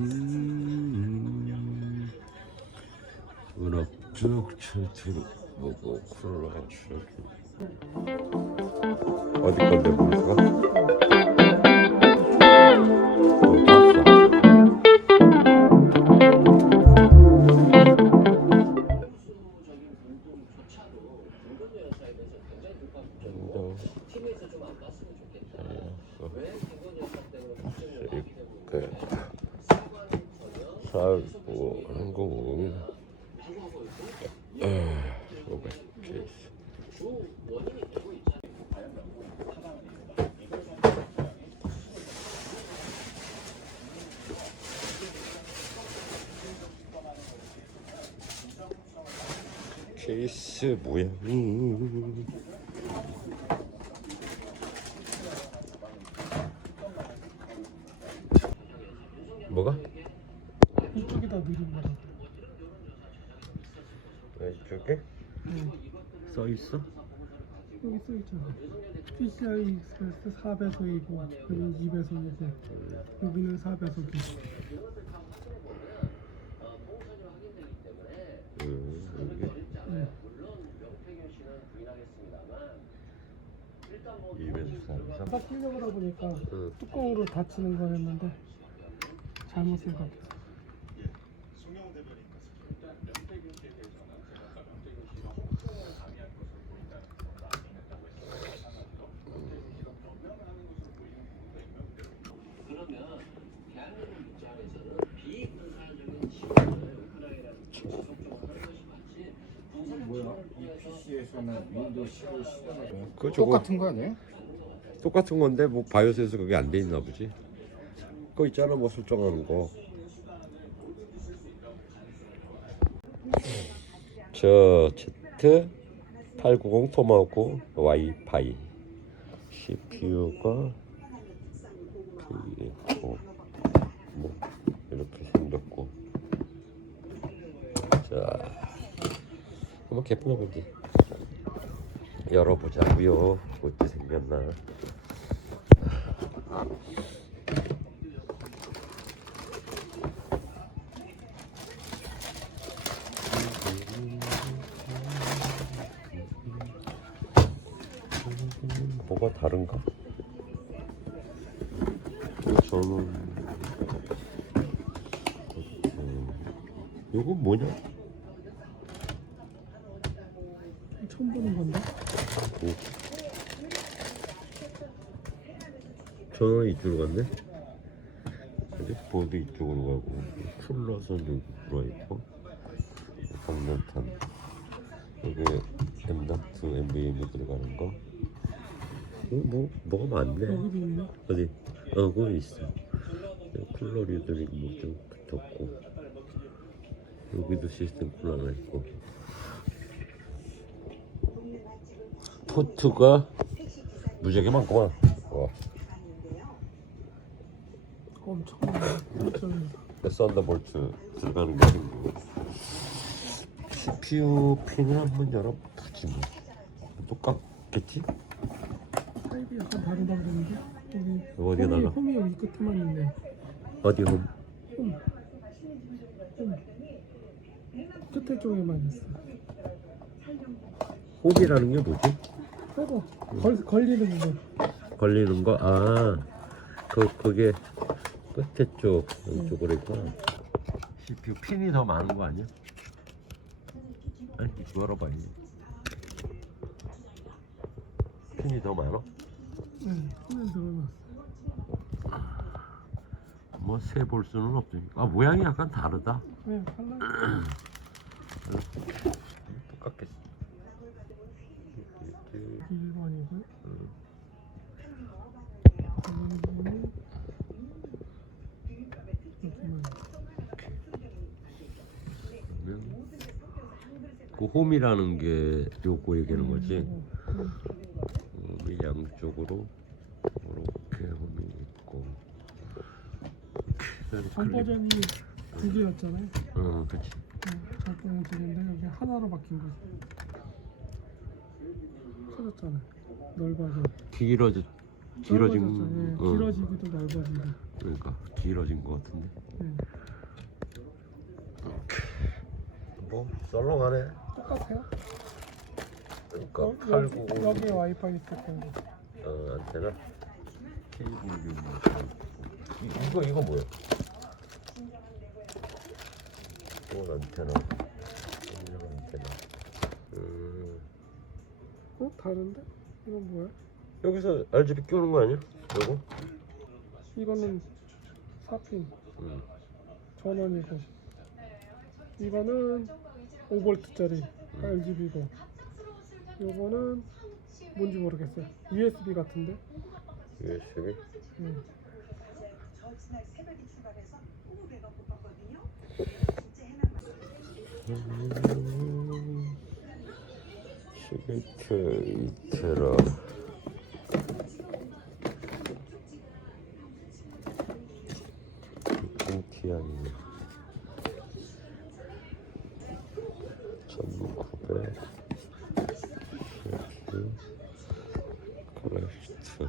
음, 은합죽 철트로 먹고 콜라 쭉 어디 건데 보니까? 살고 한국 오백 케이스 케이스 모양이 뭐가? 이쪽이 더 느린 거라. 이쪽에 응. 써 있어? 여기 써 있잖아. PCI 익스프레스 4배속이고 여기는 2배속이고 여기는 4배속이고 음, 네. 233. 아까 출력을 하다 보니까 응. 뚜껑으로 닫히는 거였는데 잘못 생각했어. 뭐야? 이 PC에서는 윈도우 10을 실행하고 그거 저거 똑같은 거 아니에요? 똑같은 건데 뭐 바이오스에서 그게 안 돼 있나 보지. 그거 있잖아 뭐 설정하는 거. 저 Z 890 토마호크 와이파이 CPU가 있고 뭐 이렇게 생겼고 자 한번 개봉해 보지. 열어보자고요. 어떻게 생겼나? 뭐가 다른가? 저는 음, 요건 뭐냐? 처음 보는 건데? 저는 이쪽으로 갔네. 보드 이쪽으로 가고 쿨러선 여기 들어있고 방열탄 여기 M.2 NVMe 들어가는 거. 어, 뭐 뭐가 많네. 어디? 어, 거기 있어. 여기 쿨러 리들이 뭐좀 붙었고 여기도 시스템 쿨러가 있고 포트가 무지하게 많구만. 와. 엄청 많네. 엄청 썬더볼트 들어가는 게 생기고 CPU 핀을 한번 열어보지 뭐 똑같겠지? 타입이 약간 다르다 그랬는데 여기 어디에 홈이, 나가? 홈이 여기 끝에만 있네. 어디 홈? 홈. 홈. 끝에 쪽에만 있어. 홈이라는 게 뭐지? 새거 걸, 걸리는 부분. 걸리는 거? 아, 그, 그게 끝에 쪽, 이쪽으로 있구나. CPU 핀이 더 많은 거 아니야? 아니, 이거 열어봐야지. 핀이 더 많아? 네, 홈에 들어놨어. 뭐, 세 볼 수는 없으니까. 아, 모양이 약간 다르다. 네. 똑같겠어. 1번이고. 이거는 여기만. 그러면 그 홈이라는 게 요거 얘기하는 거지. 음, 홈이 양쪽으로 이렇게 홈이 있고. 버전이 두 개였잖아요. 어, 그렇지. 네, 전 버전 두 개인데 여기 하나로 바뀐 거지. 커졌잖아. 넓어져. 길어졌 길어진. 예, 어, 길어지기도 넓어지고. 그러니까 길어진 것 같은데 예. 뭐 썰렁하네 똑같아요. 그러니까 어, 8 여기, 9 여기에 와이파이 스티커인 거. 어 안테나 케이블 이- 이거 이거 뭐야 이건 안테나 이건 안테나 음, 어? 다른데? 이건 뭐야? 여기서 RGB 끼우는 거 아니야? 이거? 이거는 4핀 음. 전원이고 이거는 5V짜리 RGB고. 요거는 뭔지 모르겠어요. USB 같은데? USB 음, 11트 2테라 인티안이 1900 이렇게 클래시트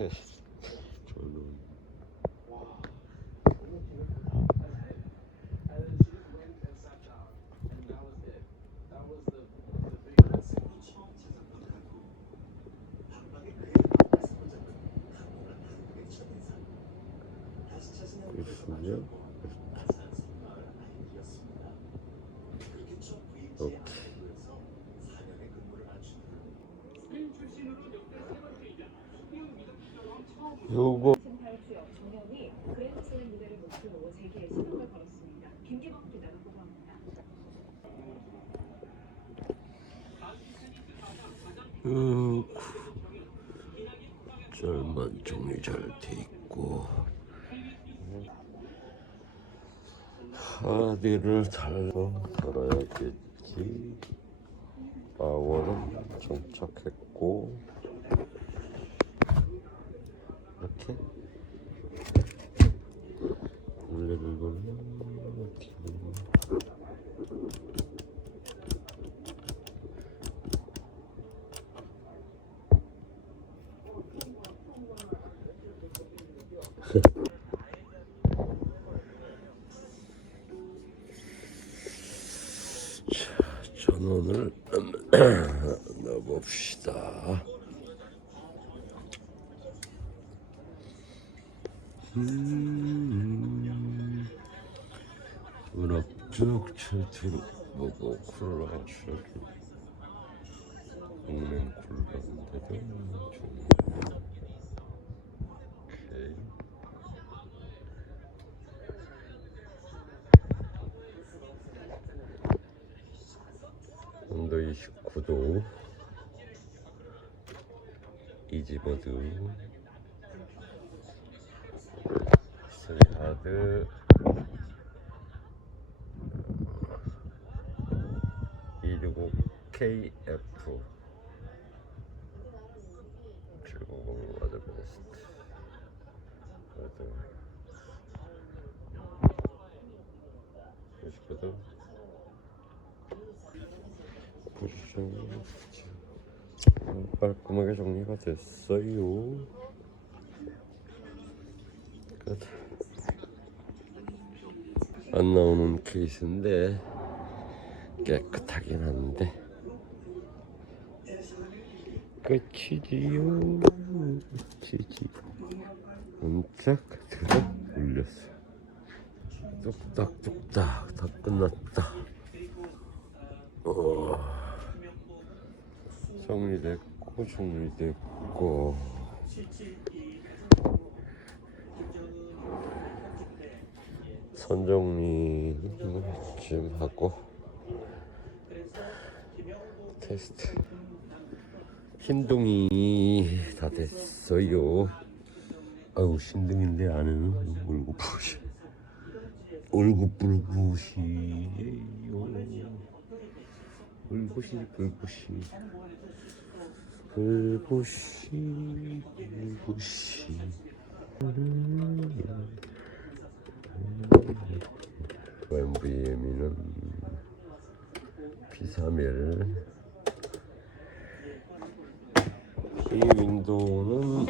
에서 오육공 In Korea in general, and now on an island, you know, I'm more concerned. You know, I was, 클래식 오픈 테스트 I was kind of looking at the 오픈 테스트 저는 있으면 오케이 요거 발주역 정명이 그랜드슬램 무대를 목표로 재기에 시도를 걸었습니다. 김기범 기자가 보도합 니다. 음, 절만 정리 잘 돼 있고 하디를 달고 달아야겠지 파워는 정착했고 이렇게 원래는 이거는 어떻게 전원을 넣어봅시다. 음, 문학적 철퇴로 보고 콜라 철퇴. 동맹 좀오 온도 29도 이지버드 스리하드 265 KF 700 와드 베스트 그래도 99도 포지션 깔끔하게 정리가 됐어요. 끝. 안 나오는 케이스인데 깨끗하긴 한데 끝이지요. 끝이지. 문짝 들어 올렸어. 뚝딱뚝딱 다 끝났다. 어. 정리됐고 정리됐고. 선정리 좀 하고 테스트. 흰둥이 다 됐어요. 아유 신등인데 안에는 울고불시 울고불고시예요. 불고시 불고시 불고시 불고시. MVM이는 P3일. 이 윈도우는